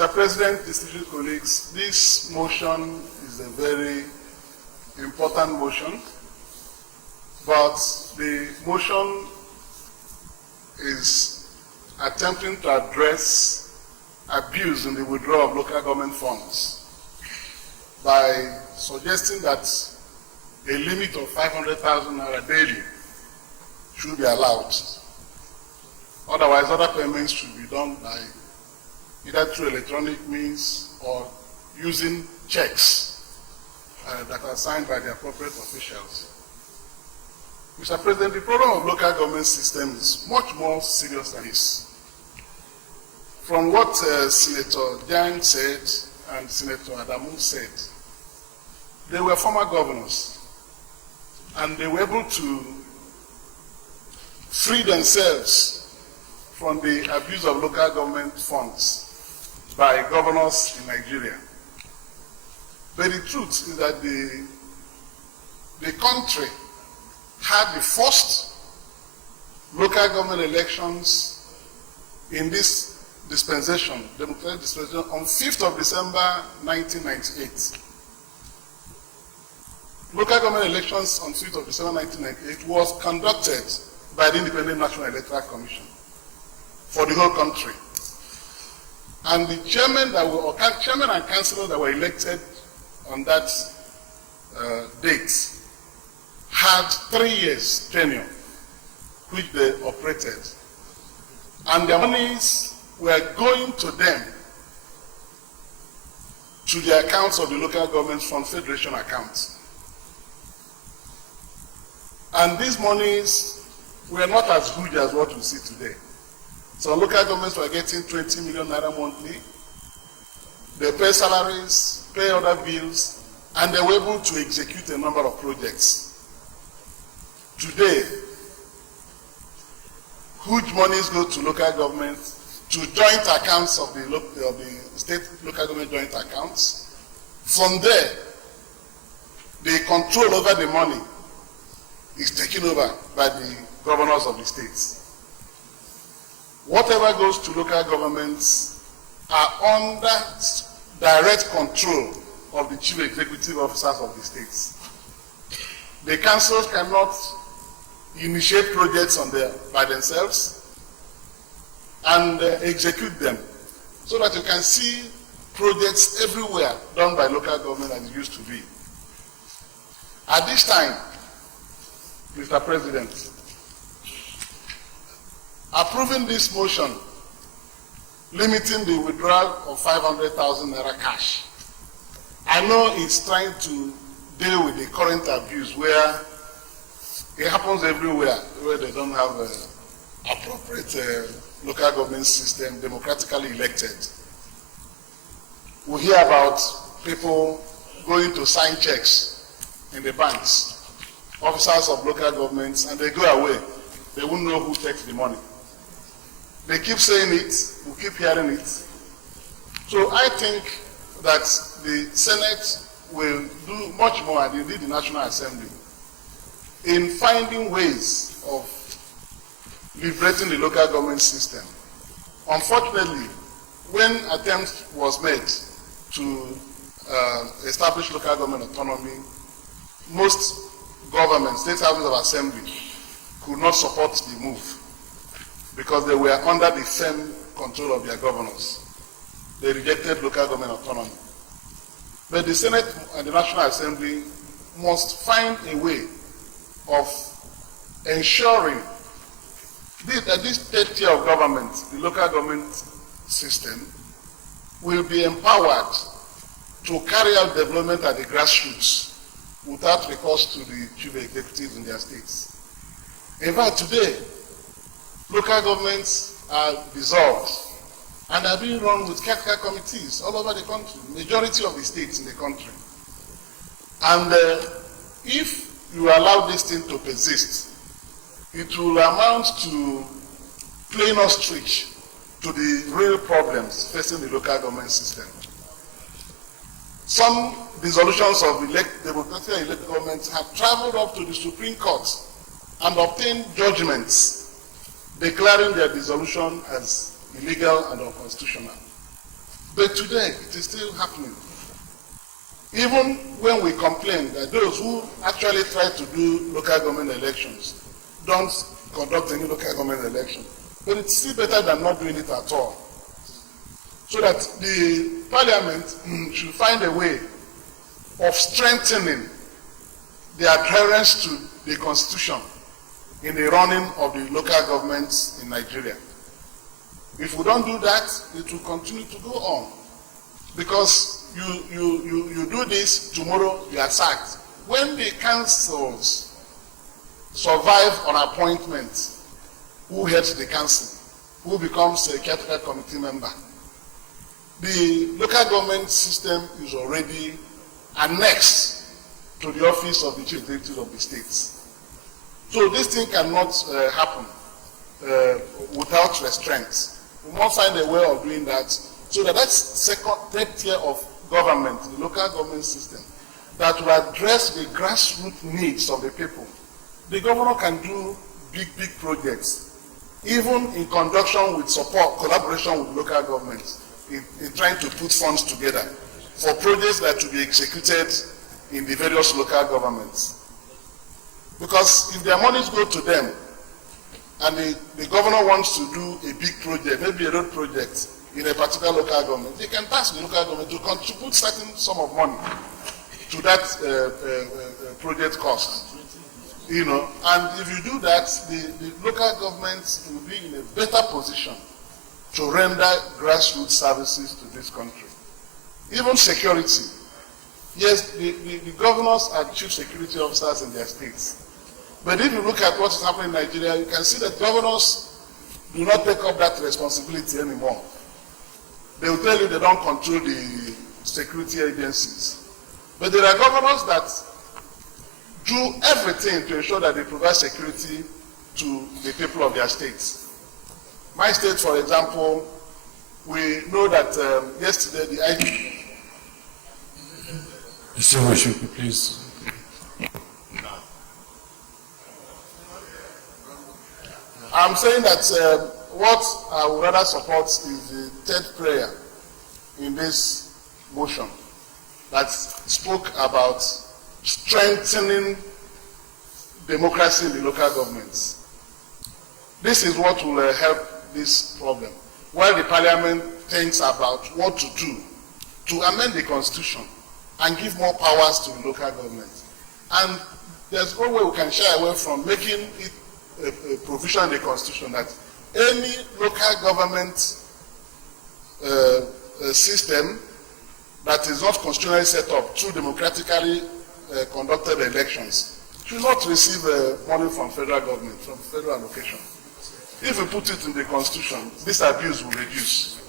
Mr. President, distinguished colleagues, this motion is a very important motion, but the motion is attempting to address abuse in the withdrawal of local government funds by suggesting that a limit of 500,000 naira daily should be allowed. Otherwise, other payments should be done by either through electronic means or using checks that are signed by the appropriate officials. Mr. President, the problem of local government system is much more serious than this. From what Senator Jang said and Senator Adamu said, they were former governors and they were able to free themselves from the abuse of local government funds by governors in Nigeria. But the truth is that the country had the first local government elections in this dispensation, democratic dispensation, on 5th of December 1998. Local government elections on 5th of December 1998 was conducted by the Independent National Electoral Commission for the whole country. And the chairman and councillors that were elected on that date had 3 years tenure, which they operated. And their monies were going to them, to the accounts of the local governments from federation accounts. And these monies were not as huge as what we see today. So local governments were getting 20 million naira monthly. They pay salaries, pay other bills, and they were able to execute a number of projects. Today, huge monies go to local governments, to joint accounts of the state local government joint accounts. From there, the control over the money is taken over by the governors of the states. Whatever goes to local governments are under direct control of the chief executive officers of the states. The councils cannot initiate projects by themselves and execute them, so that you can see projects everywhere done by local government as it used to be. At this time, Mr. President, approving this motion limiting the withdrawal of 500,000 naira cash, I know it's trying to deal with the current abuse where it happens everywhere where they don't have an appropriate local government system democratically elected. We hear about people going to sign checks in the banks, officers of local governments, and they go away. They won't know who takes the money. They keep saying it, we keep hearing it. So I think that the Senate will do much more, and indeed the National Assembly, in finding ways of liberating the local government system. Unfortunately, when attempts was made to establish local government autonomy, most governments, state houses of assembly, could not support the move because they were under the firm control of their governors. They rejected local government autonomy. But the Senate and the National Assembly must find a way of ensuring that this third tier of government, the local government system, will be empowered to carry out development at the grassroots without recourse to the chief executives in their states. In fact, today, local governments are dissolved and are being run with caretaker committees all over the country, majority of the states in the country. And if you allow this thing to persist, it will amount to playing ostrich to the real problems facing the local government system. Some dissolutions of democratically elected governments have traveled up to the Supreme Court and obtained judgments declaring their dissolution as illegal and unconstitutional. But today, it is still happening. Even when we complain that those who actually try to do local government elections don't conduct any local government election, but it's still better than not doing it at all. So that the parliament should find a way of strengthening the adherence to the constitution in the running of the local governments in Nigeria. If we don't do that, it will continue to go on. Because you do this, tomorrow you are sacked. When the councils survive on appointment, who heads the council? Who becomes a caretaker committee member? The local government system is already annexed to the office of the chief executive of the states. So this thing cannot happen without restraints. We must find a way of doing that so that that's second, third tier of government, the local government system, that will address the grassroots needs of the people. The governor can do big projects, even in conjunction with support, collaboration with local governments, in trying to put funds together for projects that will be executed in the various local governments. Because if their monies go to them, and the governor wants to do a big project, maybe a road project in a particular local government, they can task the local government to contribute certain sum of money to that project cost. You know, and if you do that, the local governments will be in a better position to render grassroots services to this country. Even security. Yes, the governors are chief security officers in their states. But if you look at what is happening in Nigeria, you can see that governors do not take up that responsibility anymore. They will tell you they don't control the security agencies. But there are governors that do everything to ensure that they provide security to the people of their states. My state, for example, we know that yesterday the IG... Distinguished people, please. I'm saying that what I would rather support is the third prayer in this motion that spoke about strengthening democracy in the local governments. This is what will help this problem. While the parliament thinks about what to do to amend the constitution and give more powers to the local government. And there's no way we can shy away from making it a provision in the constitution that any local government system that is not constitutionally set up through democratically conducted elections should not receive money from federal government, from federal allocation. If we put it in the constitution, this abuse will reduce.